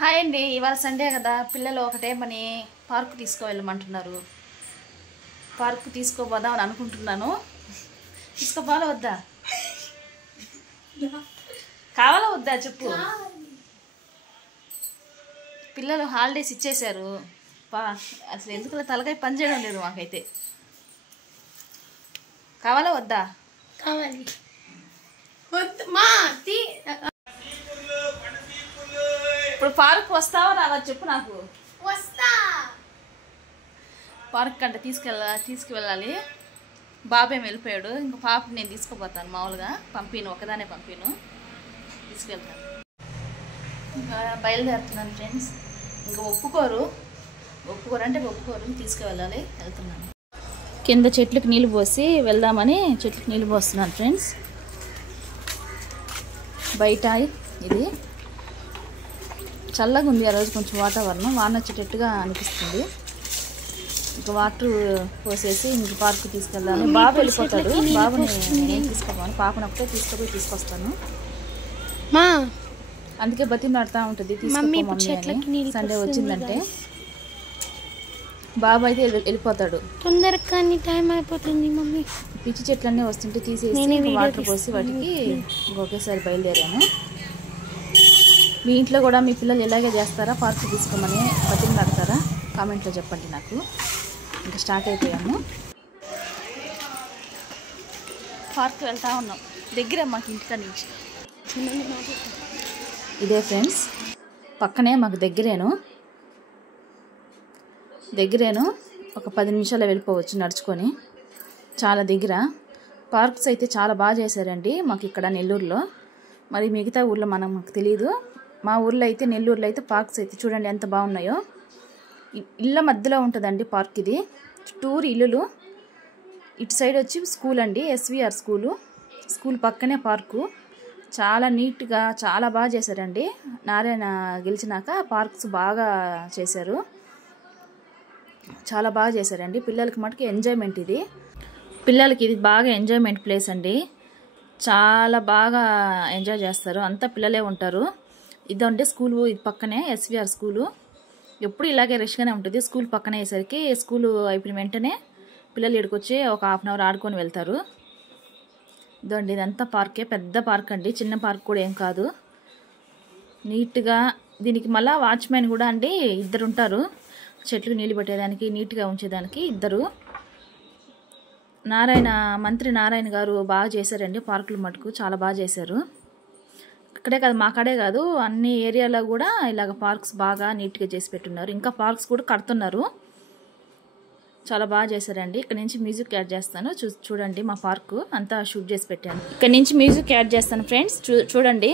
Hi అండి, ఇవాళ Sunday కదా. పిల్లలు ఒకటేమని పార్కు తీసుకువెళ్ళమంటున్నారు. పార్కు తీసుకోపోదామని అనుకుంటున్నాను. తీసుకోపోవాలా వద్దా? కావాలా వద్దా చెప్పు. పిల్లలు హాలిడేస్ ఇచ్చేశారు. అసలు ఎందుకు తలకాయ పని చేయడం లేదు మాకైతే. కావాలా వద్దా? కావాలి. ఇప్పుడు పార్క్ వస్తావా రావా చెప్పు నాకు. వస్తా. పార్క్ అంటే తీసుకువెళ్ళాలి. బాబేం వెళ్ళిపోయాడు. ఇంకా పాప నేను తీసుకుపోతాను. మామూలుగా ఒకదానే పంపిను, తీసుకెళ్తాను. ఇంకా బయలుదేరుతున్నాను ఫ్రెండ్స్. ఇంకా ఒప్పుకోరు అంటే ఒప్పుకోరు. తీసుకువెళ్ళాలి. వెళ్తున్నాను. కింద చెట్లకు నీళ్ళు పోసి వెళ్దామని చెట్లకు నీళ్ళు పోస్తున్నాను ఫ్రెండ్స్. బయట ఇది చల్లగా ఉంది. ఆ రోజు కొంచెం వాతావరణం వాన వచ్చేటట్టుగా అనిపిస్తుంది. ఇంకా వాటర్ పోసేసి ఇంక పార్క్ తీసుకెళ్ళాలి. బాబు వెళ్ళిపోతాడు. బాబుని నేను తీసుకోపోను. పాపను ఒకటే తీసుకొస్తాను. అందుకే బతిమలాడుతూ ఉంటుంది తీసుకోమమ్మీ అని. సండే వచ్చిందంటే బాబు అయితే వెళ్ళిపోతాడు. తొందరగా టైం అయిపోతుంది మమ్మీ. పిచ్చి చెట్లన్నీ వస్తుంటే తీసేసి వాటర్ పోసి వాటికి ఒకేసారి బయలుదేరాము. మీ ఇంట్లో కూడా మీ పిల్లలు ఇలాగే చేస్తారా? పార్క్ తీసుకోమని బతిమలాడతారా? కామెంట్లో చెప్పండి నాకు. ఇంకా స్టార్ట్ అయిపోయాము. పార్క్ వెళ్తూ ఉన్నాం. దగ్గరే మాకు ఇంటికా నుంచి. ఇదే ఫ్రెండ్స్, పక్కనే మాకు దగ్గరేను ఒక 10 నిమిషాలు వెళ్ళిపోవచ్చు నడుచుకొని. చాలా దగ్గర. పార్క్స్ అయితే చాలా బాగా చేశారండి మాకు ఇక్కడ నెల్లూరులో. మరి మిగతా ఊర్లో మాకు తెలియదు. మా ఊర్లో అయితే, నెల్లూరులో అయితే పార్క్స్ అయితే చూడండి ఎంత బాగున్నాయో. ఇళ్ళ మధ్యలో ఉంటుందండి పార్క్. ఇది చుట్టూరు ఇల్లులు. ఇటు సైడ్ వచ్చి స్కూల్ అండి, ఎస్విఆర్ స్కూల్ పక్కనే పార్కు. చాలా నీట్గా చాలా బాగా చేశారండి. నారాయణ గెలిచినాక పార్క్స్ బాగా చేశారు. చాలా బాగా చేశారండి. పిల్లలకి మటుకు ఎంజాయ్మెంట్ ఇది. పిల్లలకి ఇది బాగా ఎంజాయ్మెంట్ ప్లేస్ అండి. చాలా బాగా ఎంజాయ్ చేస్తారు. అంతా పిల్లలే ఉంటారు. ఇదంటే స్కూలు ఇది పక్కనే ఎస్విఆర్ స్కూలు. ఎప్పుడు ఇలాగే రష్గానే ఉంటుంది. స్కూల్ పక్కనే అయ్యేసరికి స్కూలు అయిపోయిన వెంటనే పిల్లలు ఇక్కడికి వచ్చి ఒక ½ అవర్ ఆడుకొని వెళ్తారు. ఇదండి ఇదంతా పార్కే. పెద్ద పార్క్ అండి, చిన్న పార్క్ కూడా ఏం కాదు. నీట్గా దీనికి మళ్ళీ వాచ్మెన్ కూడా అండి 2 ఉంటారు. చెట్లు నీళ్ళు పెట్టేదానికి, నీట్గా ఉంచేదానికి 2. మంత్రి నారాయణ గారు బాగా చేశారండి పార్కులు మటుకు. చాలా బాగా చేశారు. ఇక్కడే కాదు, మా కాడే కాదు, అన్ని ఏరియాలో కూడా ఇలాగ పార్క్స్ బాగా నీట్గా చేసి పెట్టున్నారు. ఇంకా పార్క్స్ కూడా కడుతున్నారు. చాలా బాగా చేశారండి. ఇక్కడ నుంచి మ్యూజిక్ యాడ్ చేస్తాను. చూడండి మా పార్కు అంతా షూట్ చేసి పెట్టాను. ఇక్కడ నుంచి మ్యూజిక్ యాడ్ చేస్తాను ఫ్రెండ్స్. చూడండి.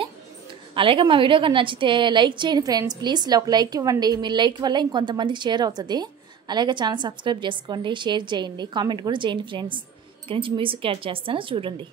అలాగే మా వీడియో కానీ నచ్చితే లైక్ చేయండి ఫ్రెండ్స్. ప్లీజ్ ఒక లైక్ ఇవ్వండి. మీ లైక్ వల్ల ఇంకొంతమందికి షేర్ అవుతుంది. అలాగే ఛానల్ సబ్స్క్రైబ్ చేసుకోండి, షేర్ చేయండి, కామెంట్ కూడా చేయండి ఫ్రెండ్స్. ఇక్కడ నుంచి మ్యూజిక్ యాడ్ చేస్తాను చూడండి.